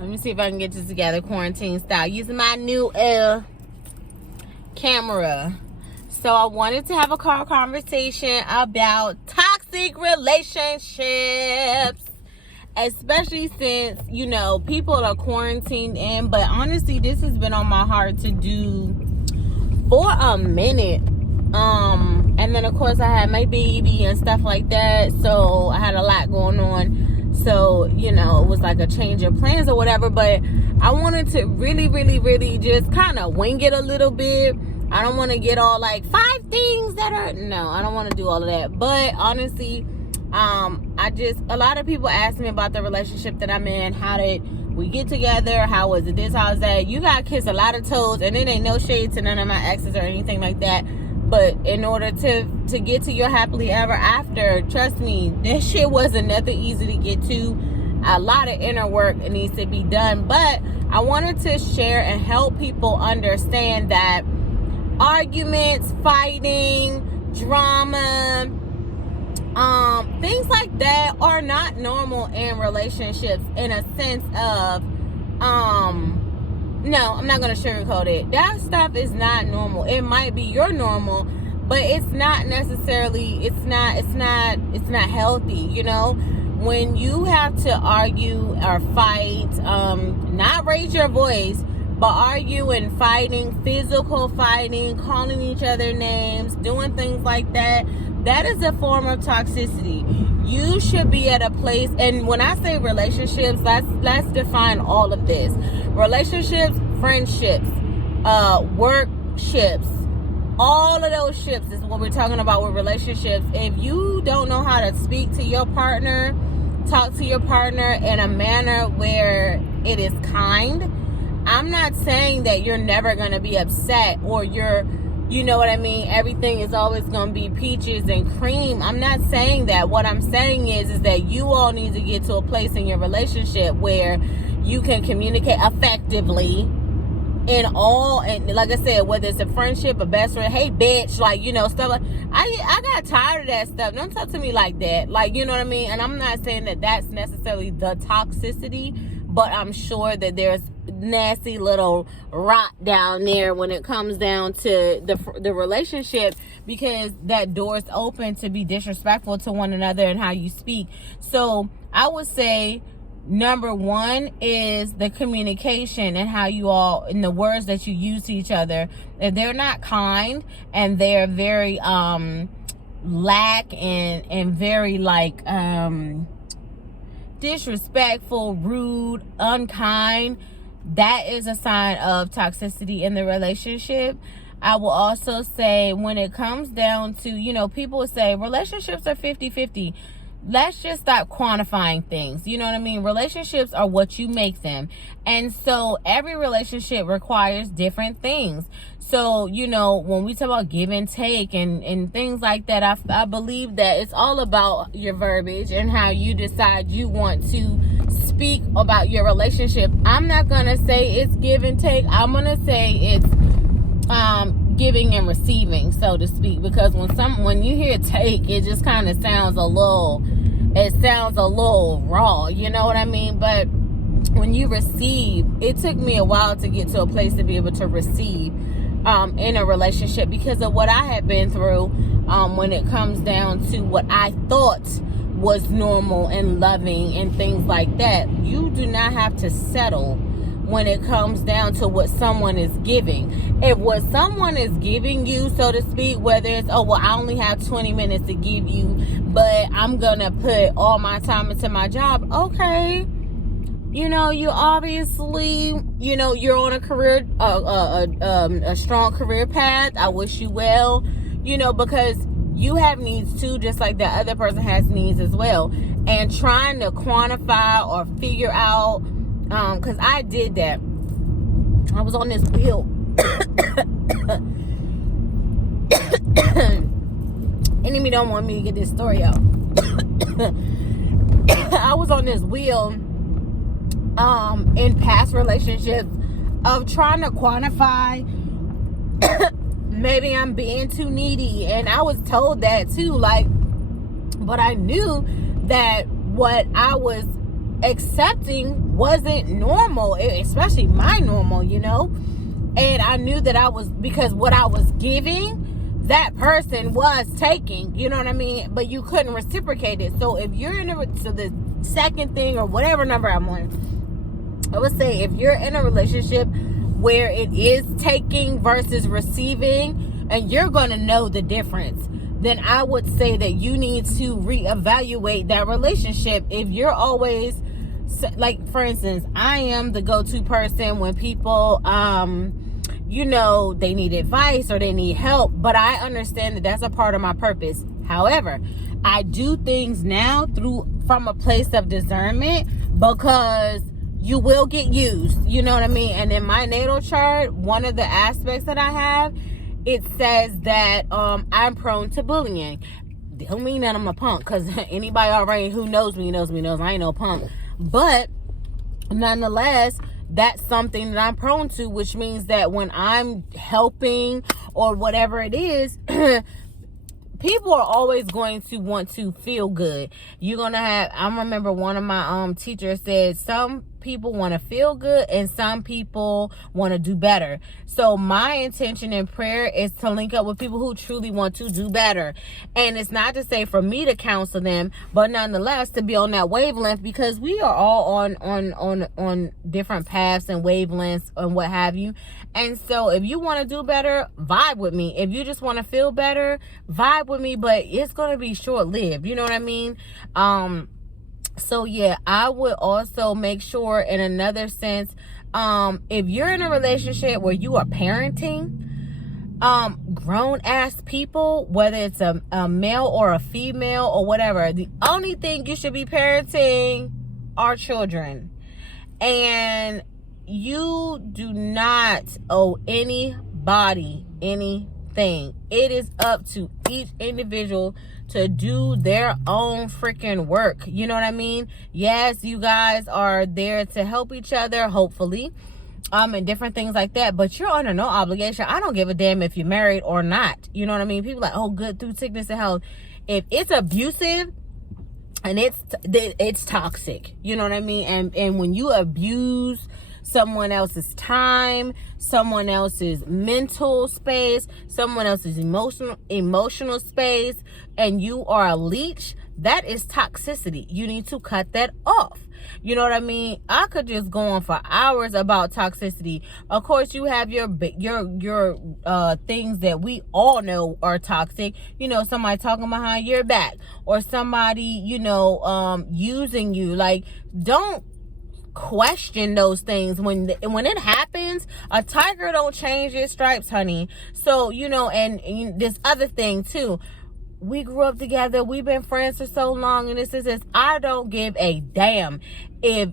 Let me see if I can get this together quarantine style using my new camera. So I wanted to have a conversation about toxic relationships, especially since, you know, people are quarantined in. But honestly, this has been on my heart to do for a minute. And then of course I had my baby and stuff like that, so I had a lot going on. So, you know, it was like a change of plans or whatever, but I wanted to really just kind of wing it a little bit. I don't want to get all like 5 things that are, no, I don't want to do all of that. But honestly, a lot of people ask me about the relationship that I'm in. How did we get together? How was it this? How was that? You got to kiss a lot of toes, and it ain't no shade to none of my exes or anything like that. But in order to get to your happily ever after, trust me, this shit wasn't nothing easy to get to. A lot of inner work needs to be done. But I wanted to share and help people understand that arguments, fighting, drama, things like that are not normal in relationships, in a sense of, no, I'm not going to sugarcoat it. That stuff is not normal. It might be your normal, but it's not necessarily, it's not healthy, you know? When you have to argue or fight, not raise your voice, but argue and fighting, physical fighting, calling each other names, doing things like that, that is a form of toxicity. You should be at a place, and when I say relationships, let's define all of this. Relationships, friendships, workships, all of those ships is what we're talking about with relationships. If you don't know how to speak to your partner, talk to your partner in a manner where it is kind, I'm not saying that you're never going to be upset or you know what I mean, everything is always going to be peaches and cream. I'm not saying that. What I'm saying is that you all need to get to a place in your relationship where you can communicate effectively in all, and like I said, whether it's a friendship, a best friend, hey bitch, like, you know, stuff like, I got tired of that stuff. Don't talk to me like that, like, you know what I mean? And I'm not saying that that's necessarily the toxicity, but I'm sure that there's nasty little rot down there when it comes down to the relationship, because that door is open to be disrespectful to one another and how you speak. So I would say number one is the communication and how you all, in the words that you use to each other. If they're not kind and they're very lack and very like disrespectful, rude, unkind, that is a sign of toxicity in the relationship. I will also say, when it comes down to, you know, people say relationships are 50-50. Let's just stop quantifying things. You know what I mean? Relationships are what you make them. And so every relationship requires different things. So, you know, when we talk about give and take and things like that, I believe that it's all about your verbiage and how you decide you want to speak about your relationship. I'm not going to say it's give and take. I'm going to say it's giving and receiving, so to speak, because when you hear take, it just kind of sounds a little raw, you know what I mean? But when you receive, it took me a while to get to a place to be able to receive in a relationship, because of what I had been through when it comes down to what I thought was normal and loving and things like that. You do not have to settle when it comes down to what someone is giving. If what someone is giving you, so to speak, whether it's, oh, well, I only have 20 minutes to give you, but I'm gonna put all my time into my job. Okay, you know, you obviously, you know, you're on a career, a strong career path. I wish you well, you know, because you have needs too, just like the other person has needs as well. And trying to quantify or figure out, because I did that. I was on this wheel. Enemy don't want me to get this story out. I was on this wheel in past relationships of trying to quantify maybe I'm being too needy, and I was told that too, like, but I knew that what I was accepting wasn't normal, especially my normal, you know. And I knew that I was, because what I was giving, that person was taking, you know what I mean? But you couldn't reciprocate it. So if you're in so the second thing, or whatever number I'm on, I would say if you're in a relationship where it is taking versus receiving, and you're going to know the difference, then I would say that you need to reevaluate that relationship. If you're always, like, for instance, I am the go-to person when people, you know, they need advice or they need help, but I understand that that's a part of my purpose. However, I do things now from a place of discernment, because you will get used, you know what I mean? And in my natal chart, one of the aspects that I have, it says that I'm prone to bullying. Don't mean that I'm a punk, because anybody already who knows me knows I ain't no punk. But nonetheless, that's something that I'm prone to, which means that when I'm helping or whatever it is, people are always going to want to feel good. You're going to have, I remember one of my teachers said, some people want to feel good and some people want to do better. So my intention in prayer is to link up with people who truly want to do better. And it's not to say for me to counsel them, but nonetheless to be on that wavelength, because we are all on different paths and wavelengths and what have you. And so if you want to do better, vibe with me. If you just want to feel better, vibe with me, but it's going to be short-lived. You know what I mean? So yeah, I would also make sure, in another sense, if you're in a relationship where you are parenting grown ass people, whether it's a male or a female or whatever, the only thing you should be parenting are children. And you do not owe anybody anything. It is up to each individual to do their own freaking work. You know what I mean? Yes, you guys are there to help each other, hopefully, and different things like that, but you're under no obligation. I don't give a damn if you're married or not. You know what I mean? People like, oh, good, through sickness and health. If it's abusive and it's toxic, you know what I mean? And when you abuse someone else's time, someone else's mental space, someone else's emotional space, and you are a leech, that is toxicity. You need to cut that off. You know what I mean? I could just go on for hours about toxicity. Of course, you have your things that we all know are toxic. You know, somebody talking behind your back, or somebody, you know, using you. Like, don't question those things. When it happens, a tiger don't change its stripes, honey. So, you know, and this other thing too, we grew up together, we've been friends for so long, and this. I don't give a damn if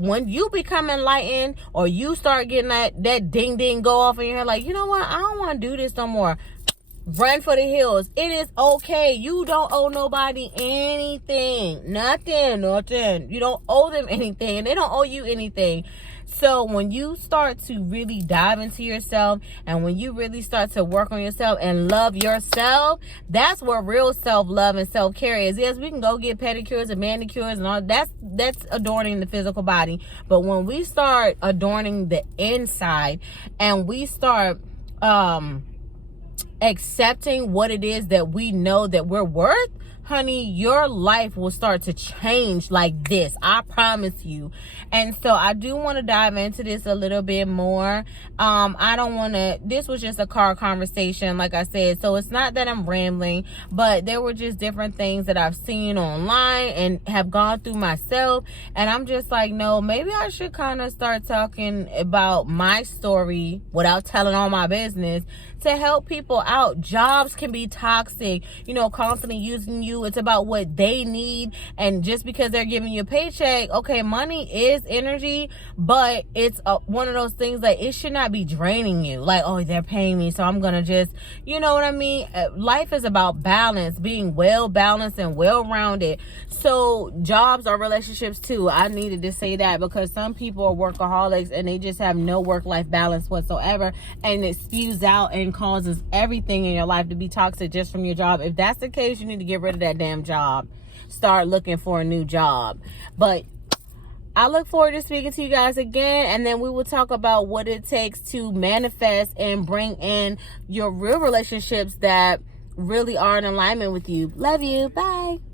when you become enlightened, or you start getting that ding ding go off in your head, like, you know what, I don't want to do this no more. Run for the hills. It is okay. You don't owe nobody anything. Nothing. You don't owe them anything, and they don't owe you anything. So when you start to really dive into yourself, and when you really start to work on yourself and love yourself, that's where real self-love and self-care is. Yes, we can go get pedicures and manicures and all. That's adorning the physical body. But when we start adorning the inside, and we start accepting what it is that we know that we're worth, honey, your life will start to change like this. I promise you. And so I do want to dive into this a little bit more. I don't want to, this was just a car conversation, like I said. So it's not that I'm rambling, but there were just different things that I've seen online and have gone through myself. And I'm just like, no, maybe I should kind of start talking about my story without telling all my business, to help people out. Jobs can be toxic, you know, constantly using you. It's about what they need. And just because they're giving you a paycheck, okay, money is energy, but it's one of those things that it should not be draining you. Like, oh, they're paying me, so I'm gonna just, you know what I mean? Life is about balance, being well balanced and well rounded. So jobs are relationships too. I needed to say that, because some people are workaholics and they just have no work-life balance whatsoever, and it spews out and causes everything in your life to be toxic just from your job. If that's the case, you need to get rid of that damn job. Start looking for a new job. But I look forward to speaking to you guys again, and then we will talk about what it takes to manifest and bring in your real relationships that really are in alignment with you. Love you. Bye.